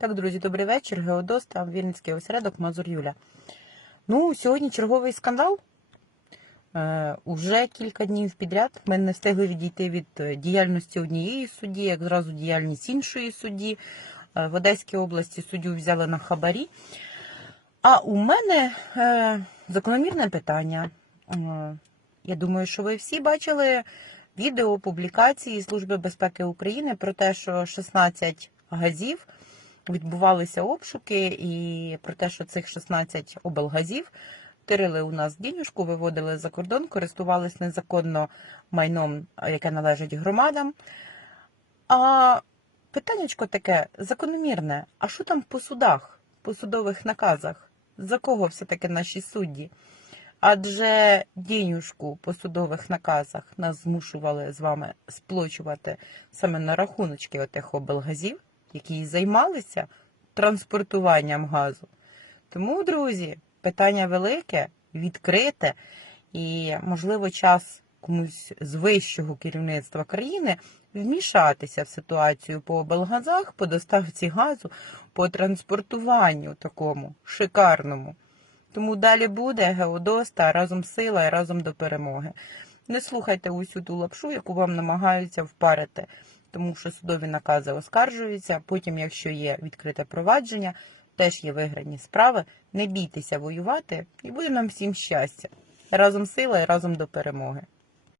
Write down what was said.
Так, друзі, добрий вечір. Геодоста, Вінницький осередок, Мазур Юля. Ну, сьогодні черговий скандал. Е, уже кілька днів підряд ми не встигли відійти від е, діяльності однієї судді, як зразу діяльність іншої судді. Е, в Одеській області суддю взяли на хабарі. А у мене е, закономірне питання. Е, я думаю, що ви всі бачили відео публікації Служби безпеки України про те, що 16 газів відбувалися обшуки, і про те, що цих 16 облгазів тирили у нас денюжку, виводили за кордон, користувалися незаконно майном, яке належить громадам. А питаннячко таке закономірне: а що там по судах, по судових наказах? За кого все-таки наші судді? Адже денюжку по судових наказах нас змушували з вами сплачувати саме на рахуночки отих облгазів, які займалися транспортуванням газу. Тому, друзі, питання велике, відкрите, і, можливо, час комусь з вищого керівництва країни вмішатися в ситуацію по облгазах, по доставці газу, по транспортуванню такому шикарному. Тому далі буде Геодоста разом сила і разом до перемоги. Не слухайте усю ту лапшу, яку вам намагаються впарити, тому що судові накази оскаржуються. Потім, якщо є відкрите провадження, теж є виграні справи. Не бійтеся воювати, і буде нам всім щастя. Разом сила і разом до перемоги.